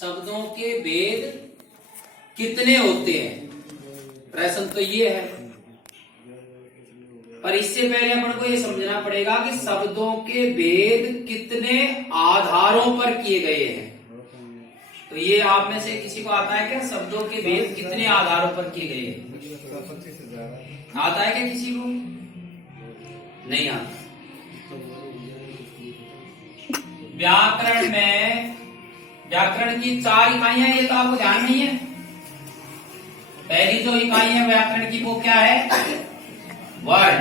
शब्दों के भेद कितने होते हैं? प्रश्न तो ये है, पर इससे पहले अपन को ये समझना पड़ेगा कि शब्दों के भेद कितने आधारों पर किए गए हैं। तो ये आप में से किसी को आता है क्या? शब्दों के भेद कितने आधारों पर किए गए हैं? आता है क्या किसी को? नहीं आता। व्याकरण में व्याकरण की 4 इकाइयां, ये तो आपको ध्यान नहीं है। पहली जो इकाई है व्याकरण की वो क्या है? वर्ण।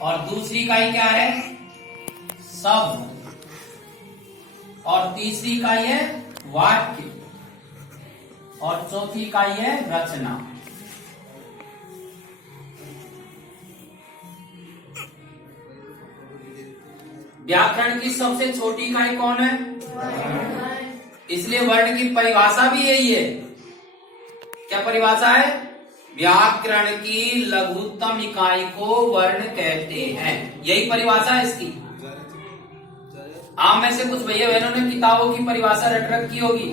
और दूसरी इकाई क्या है? शब्द। और तीसरी इकाई है वाक्य। और चौथी इकाई है रचना। व्याकरण की सबसे छोटी इकाई कौन है? इसलिए वर्ण की परिभाषा भी यही है। क्या परिभाषा है? व्याकरण की लघुत्तम इकाई को वर्ण कहते हैं। यही परिभाषा है इसकी। आप में से कुछ भैया बहनों ने किताबों की परिभाषा रट रखी होगी।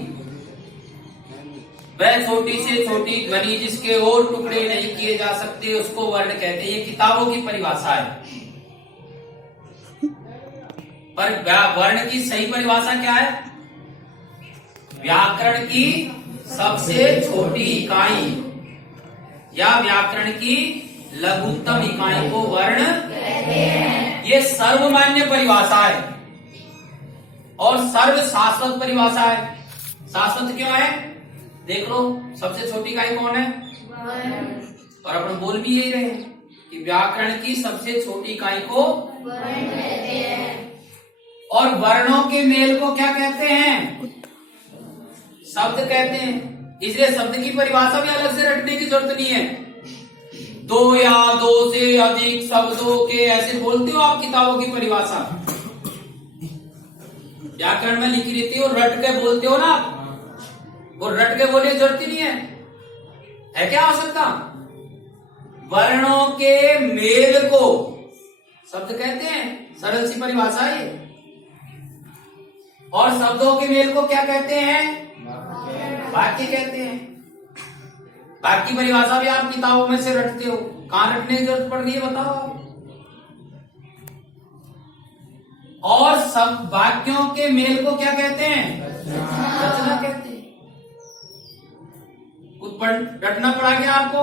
वह छोटी से छोटी ध्वनि जिसके और टुकड़े नहीं किए जा सकते उसको वर्ण कहते हैं। ये किताबों की परिभाषा है। पर वर्ण की सही परिभाषा क्या है? व्याकरण की सबसे छोटी इकाई या व्याकरण की लघुत्तम इकाई को वर्ण कहते हैं। ये सर्वमान्य परिभाषा है और सर्व शाश्वत परिभाषा है। शाश्वत क्यों है? देख लो, सबसे छोटी इकाई कौन है? और अपन बोल भी यही रहे कि व्याकरण की सबसे छोटी इकाई को वर्ण कहते हैं। और वर्णों के मेल को क्या कहते हैं? शब्द कहते हैं। इसलिए शब्द की परिभाषा भी अलग से रटने की जरूरत नहीं है। 2 या 2 से अधिक शब्दों के, ऐसे बोलते हो आप किताबों की परिभाषा। व्याकरण में लिखी रहती है और रट के बोलते हो ना। वो रट के बोलने की जरूरत ही नहीं है क्या आवश्यकता? वर्णों के मेल को शब्द कहते हैं। सरल सी परिभाषा है। और शब्दों के मेल को क्या कहते हैं? वाक्य कहते हैं। वाक्य की परिभाषा भी आप किताबों में से रटते हो। कहां रटने की जरूरत पड़ रही है बताओ? और सब वाक्यों के मेल को क्या कहते हैं? रचना कहते हैं। कुछ रटना पड़ा क्या आपको?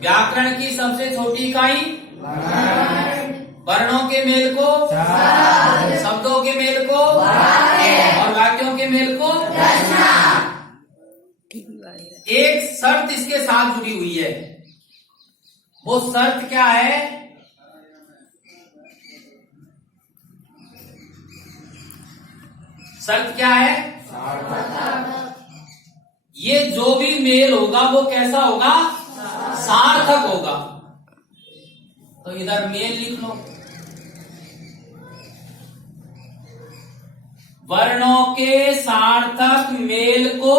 व्याकरण की सबसे छोटी इकाई वर्णों के मेल को, शब्दों के मेल को और वाक्यों के मेल को रचना। एक शर्त इसके साथ जुड़ी हुई है। वो शर्त क्या है? शर्त क्या है? ये जो भी मेल होगा वो कैसा होगा? सार्थक होगा। तो इधर मेल लिख लो। वर्णों के सार्थक मेल को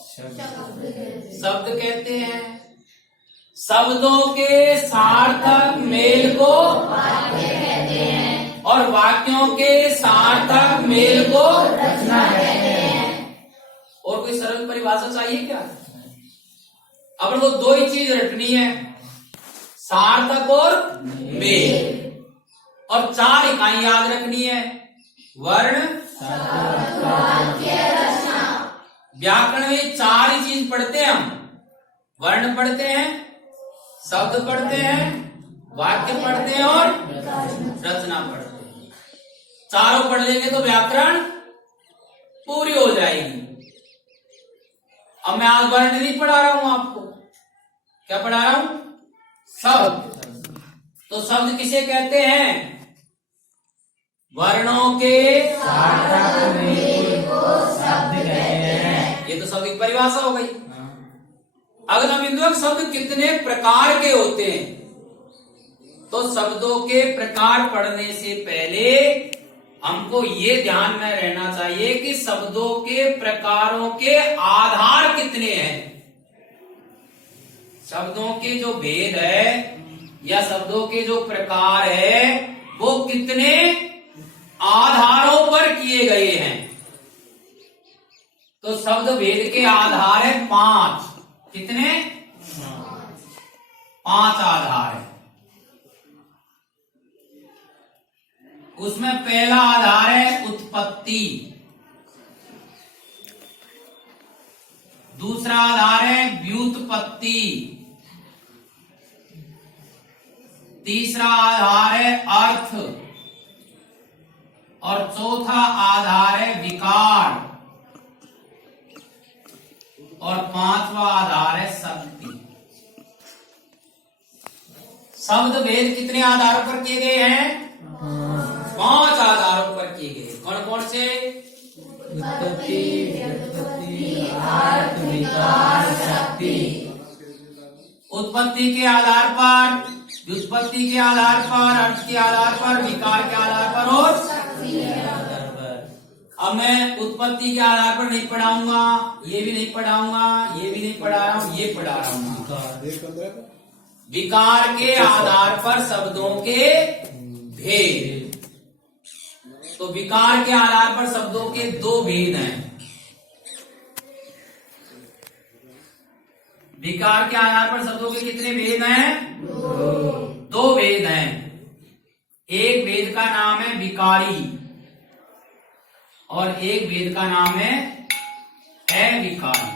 शब्द कहते हैं। शब्दों के सार्थक मेल को वाक्य कहते हैं। और वाक्यों के सार्थक मेल को रचना कहते हैं। और कोई सरल परिभाषा चाहिए क्या? अब वो 2 ही चीज रटनी है, सार्थक और मेल। और 4 इकाई याद रखनी है, वर्ण, व्याकरण में 4 ही चीज पढ़ते हैं हम। वर्ण पढ़ते हैं, शब्द पढ़ते हैं, वाक्य पढ़ते हैं और रचना पढ़ते हैं। चारों पढ़ लेंगे तो व्याकरण पूरी हो जाएगी। अब मैं आज वर्ण नहीं पढ़ा रहा हूं आपको। क्या पढ़ा रहा हूं? शब्द। तो शब्द किसे कहते हैं? वर्णों के सार्थक मेल को शब्द कहते हैं। ये तो शब्द की परिभाषा हो गई। अगला बिंदु, शब्द कितने प्रकार के होते हैं? तो शब्दों के प्रकार पढ़ने से पहले हमको ये ध्यान में रहना चाहिए कि शब्दों के प्रकारों के आधार कितने हैं। शब्दों के जो भेद है या शब्दों के जो प्रकार है वो कितने आधारों पर किए गए हैं। शब्द भेद के आधार है 5। कितने? 5 आधार है। उसमें पहला आधार है उत्पत्ति, दूसरा आधार है व्युत्पत्ति, तीसरा आधार है अर्थ और चौथा आधार है विकार और 5वां आधार है शक्ति। शब्द भेद कितने आधारों पर किए गए हैं? 5 आधारों पर किए गए। कौन कौन से? उत्पत्ति, व्युत्पत्ति, अर्थ, विकार, शक्ति। उत्पत्ति के आधार पर, व्युत्पत्ति के आधार पर, अर्थ के आधार पर, विकार के आधार पर और शक्ति के आधार पर। अब मैं उत्पत्ति के आधार पर नहीं पढ़ाऊंगा, ये भी नहीं पढ़ाऊंगा, ये भी नहीं पढ़ा रहा हूं, ये पढ़ा रहा हूं। विकार के आधार पर शब्दों के भेद। तो विकार के आधार पर शब्दों के 2 भेद हैं। विकार के आधार पर शब्दों के कितने भेद हैं? 2 भेद हैं। एक भेद का नाम है विकारी और एक भेद का नाम है अविकारी।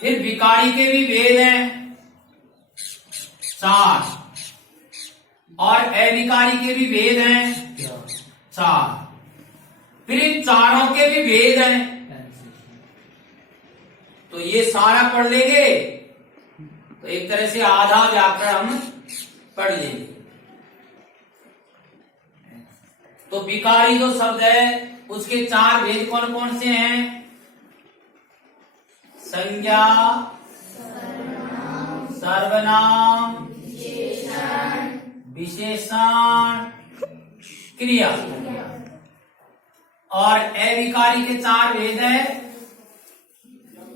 फिर विकारी के भी भेद हैं 4 और अविकारी के भी भेद हैं 4। फिर इन चारों के भी भेद हैं। तो ये सारा पढ़ लेंगे तो एक तरह से आधा व्याकरण हम पढ़ लेंगे। तो विकारी जो शब्द है उसके 4 भेद कौन कौन से हैं? संज्ञा, सर्वनाम, विशेषण, क्रिया। और अविकारी के 4 भेद है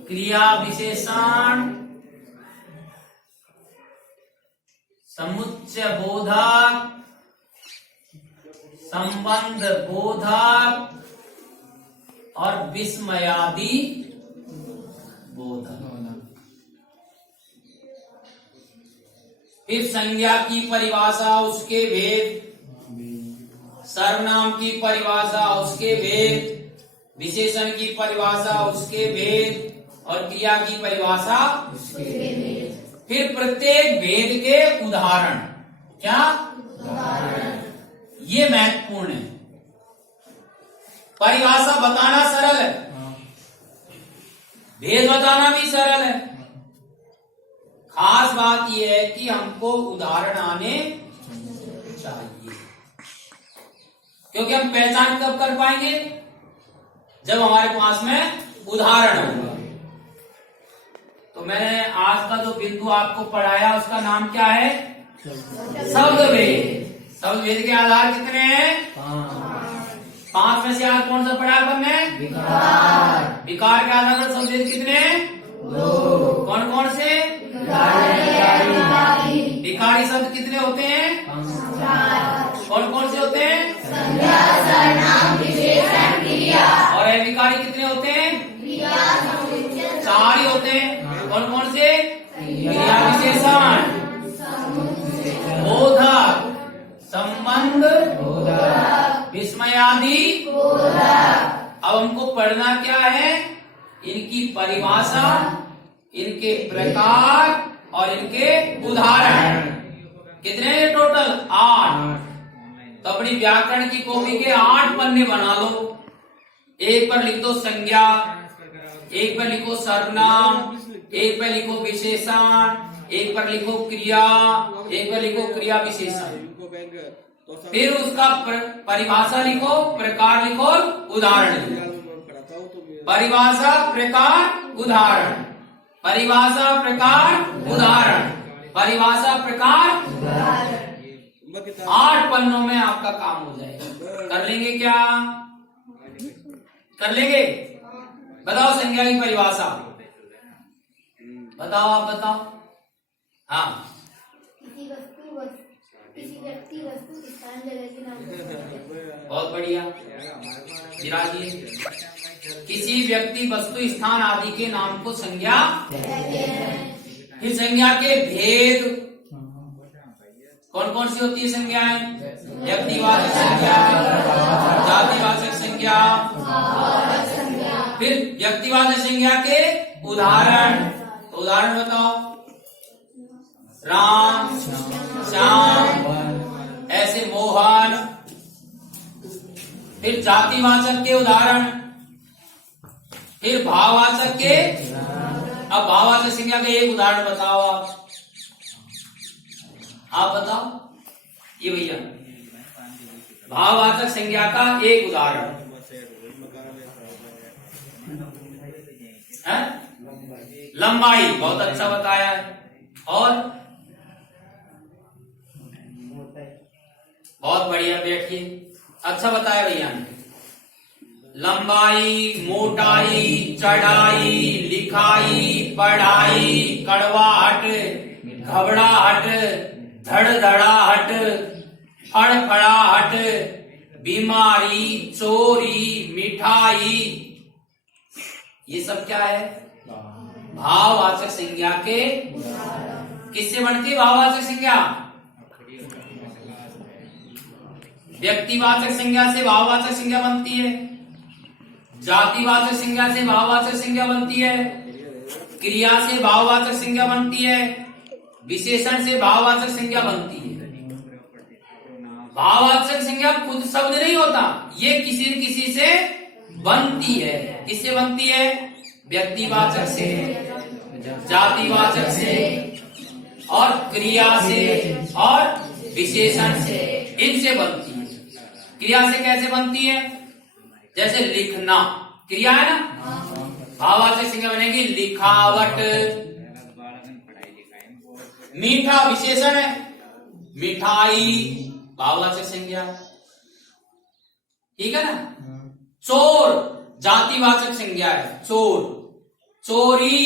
क्रिया, विशेषण, समुच्चय बोधक, संबंध बोधक और विस्मयादि बोधक। फिर संज्ञा की परिभाषा, उसके भेद, सर्वनाम की परिभाषा, उसके भेद, विशेषण की परिभाषा, उसके भेद और क्रिया की परिभाषा, उसके भेद। फिर प्रत्येक भेद के उदाहरण। क्या उदाहरण? ये महत्वपूर्ण है। परिभाषा बताना सरल है, भेद बताना भी सरल है। खास बात यह है कि हमको उदाहरण आने चाहिए, क्योंकि हम पहचान कब कर पाएंगे? जब हमारे पास में उदाहरण होगा। तो मैंने आज का जो बिंदु आपको पढ़ाया उसका नाम क्या है? शब्द भेद। शब्द भेद के आधार कितने हैं? 5 में से आज कौन सा पढ़ा हमने? विकार। विकार के आधार पर शब्द भेद कितने? 2। कौन कौन से? विकारी शब्द कितने होते हैं? 4। कौन कौन से होते हैं? संज्ञा, सर्वनाम, विशेषण, क्रिया। और अविकारी कितने होते हैं? 4 ही होते हैं। कौन कौन से? क्रिया, विशेषण, बोधक, संबंध, विस्मयादि। अब हमको पढ़ना क्या है? इनकी परिभाषा, इनके प्रकार और इनके उदाहरण। कितने हैं टोटल? 8। तो अपनी व्याकरण की कॉपी के 8 पन्ने बना लो। एक पर लिख दो संज्ञा, एक पर लिखो सर्वनाम, एक पर लिखो विशेषण, एक पर लिखो क्रिया, एक पर लिखो क्रिया विशेषण। फिर उसका परिभाषा लिखो, प्रकार लिखो, उदाहरण लिखो। परिभाषा, प्रकार, उदाहरण, परिभाषा, प्रकार, उदाहरण, परिभाषा, प्रकार, उदाहरण। 8 पन्नों में आपका काम हो जाएगा। कर लेंगे क्या? कर लेंगे? बताओ संज्ञा की परिभाषा बताओ, आप बताओ। हाँ, किसी व्यक्ति, वस्तु, स्थान, जगह के नाम। बहुत बढ़िया, विराजिए। किसी व्यक्ति, वस्तु, स्थान आदि के नाम को संज्ञा। फिर संज्ञा के भेद कौन कौन सी होती है संज्ञाएं? व्यक्तिवाचक संज्ञा, जातिवाचक संज्ञा। फिर व्यक्तिवाचक संज्ञा के उदाहरण, तो उदाहरण बताओ। राम, श्याम, ऐसे मोहन। फिर जातिवाचक के उदाहरण, फिर भाववाचक के। अब भाववाचक संज्ञा का एक उदाहरण बताओ आप बताओ। ये भैया भाववाचक संज्ञा का एक उदाहरण है लंबाई, बहुत अच्छा बताया है। और बहुत बढ़िया, बैठिए। अच्छा बताया भैया ने। लंबाई, मोटाई, चढ़ाई, लिखाई, पढ़ाई, कड़वाहट, घबराहट, धड़धड़ाहट, फड़फड़ाहट, बीमारी, चोरी, मिठाई, ये सब क्या है? भाववाचक संज्ञा के। किससे बनती है भाववाचक संज्ञा? व्यक्तिवाचक संज्ञा से भाववाचक संज्ञा बनती है, जातिवाचक संज्ञा से भाववाचक संज्ञा बनती है, क्रिया से भाववाचक संज्ञा बनती है, विशेषण से भाववाचक संज्ञा बनती है। भाववाचक संज्ञा खुद शब्द नहीं होता, ये किसी न किसी से बनती है। किससे बनती है? व्यक्तिवाचक से, जातिवाचक से, और क्रिया से, और विशेषण से, इनसे बनती है। क्रिया से कैसे बनती है? जैसे लिखना क्रिया है ना, भाववाचक संज्ञा बनेगी लिखावट। मीठा विशेषण है, मिठाई भाववाचक संज्ञा, ठीक है ना। चोर जातिवाचक संज्ञा है, चोर। चोरी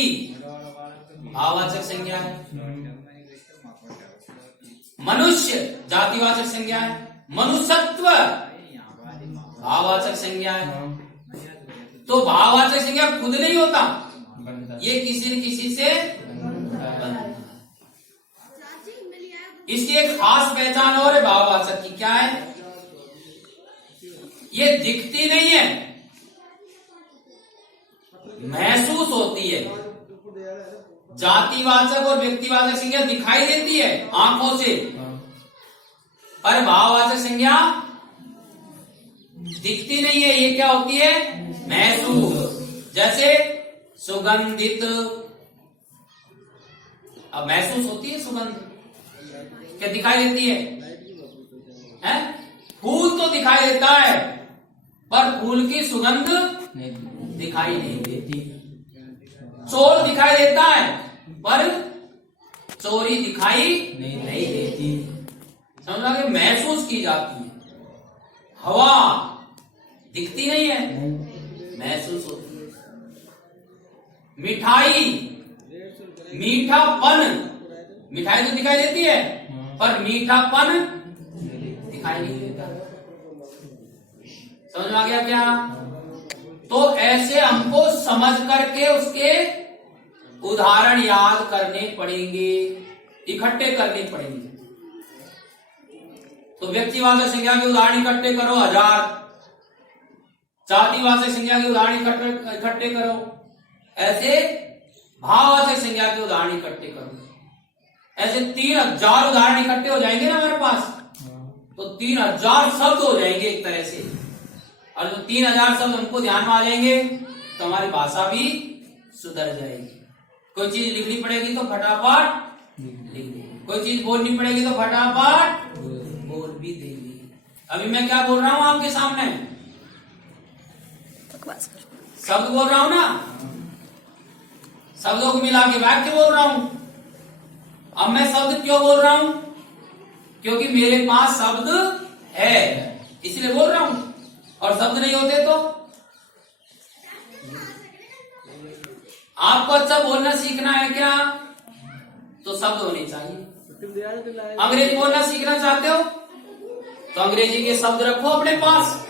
भाववाचक संज्ञा है। मनुष्य जातिवाचक संज्ञा है। मनुष्यत्व भाववाचक संज्ञा है। तो भाववाचक संज्ञा खुद नहीं होता, ये किसी न किसी से। इसकी एक खास पहचान और है भाववाचक की, क्या है? ये दिखती नहीं है, महसूस होती है। जातिवाचक और व्यक्तिवाचक संज्ञा दिखाई देती है आंखों से, पर भाववाचक संज्ञा दिखती नहीं है। ये क्या होती है? महसूस। जैसे सुगंधित, अब महसूस होती है सुगंध, क्या दिखाई देती है? हैं? फूल तो दिखाई देता है, पर फूल की सुगंध दिखाई नहीं देती। चोर दिखाई देता है, पर चोरी दिखाई नहीं देती। समझा कि महसूस की जाती है। हवा दिखती नहीं है, महसूस होती है। मिठाई, मीठापन, मिठाई तो दिखाई देती है, पर मीठापन दिखाई नहीं देता। समझ में आ गया क्या? तो ऐसे हमको समझ करके उसके उदाहरण याद करने पड़ेंगे, इकट्ठे करने पड़ेंगे। तो व्यक्तिवाचक संज्ञा के उदाहरण इकट्ठे करो 1000, जातिवाचक संज्ञा के उदाहरण इकट्ठे करो, ऐसे भाववाचक संज्ञा के उदाहरण इकट्ठे करो। ऐसे 3000 उदाहरण इकट्ठे हो जाएंगे ना हमारे पास, तो 3000 शब्द हो जाएंगे एक तरह से। और जो 3000 शब्द हमको ध्यान में आ जाएंगे तो हमारी भाषा भी सुधर जाएगी। कोई चीज लिखनी पड़ेगी तो फटाफट लिख देंगे, कोई चीज बोलनी पड़ेगी तो फटाफट बोल भी देंगे। अभी मैं क्या बोल रहा हूं आपके सामने? शब्द बोल रहा हूं ना, शब्दों को मिला के वाक्य बोल रहा हूं। अब मैं शब्द क्यों बोल रहा हूं? क्योंकि मेरे पास शब्द है, इसलिए बोल रहा हूं। और शब्द नहीं होते तो आपको अच्छा बोलना सीखना है क्या? तो शब्द होने चाहिए। अंग्रेजी बोलना सीखना चाहते हो तो अंग्रेजी के शब्द रखो अपने पास।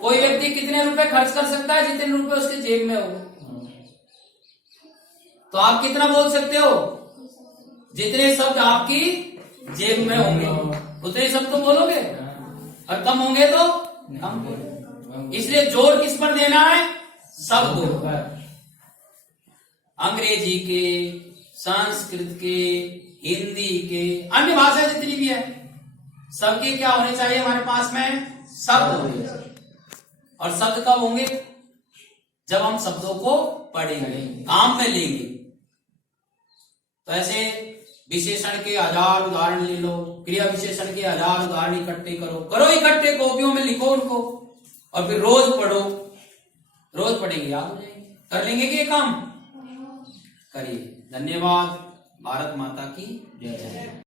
कोई व्यक्ति कितने रुपए खर्च कर सकता है? जितने रुपए उसके जेब में हो। तो आप कितना बोल सकते हो? जितने शब्द आपकी जेब में होंगे उतने शब्द तो बोलोगे, और कम होंगे तो कम। इसलिए जोर किस पर देना है? शब्दों पर। अंग्रेजी के, संस्कृत के, हिंदी के, अन्य भाषा जितनी भी है, सबके क्या होने चाहिए हमारे पास में? शब्द होने चाहिए। और शब्द कब होंगे? जब हम शब्दों को पढ़ेंगे, काम में लेंगे। तो ऐसे विशेषण के 1000 उदाहरण ले लो, क्रिया विशेषण के 1000 उदाहरण इकट्ठे करो इकट्ठे, कॉपियों में लिखो उनको, और फिर रोज पढ़ो। रोज पढ़ेंगे, याद हो जाएंगे। कर लेंगे कि ये काम? करिए। धन्यवाद। भारत माता की जय।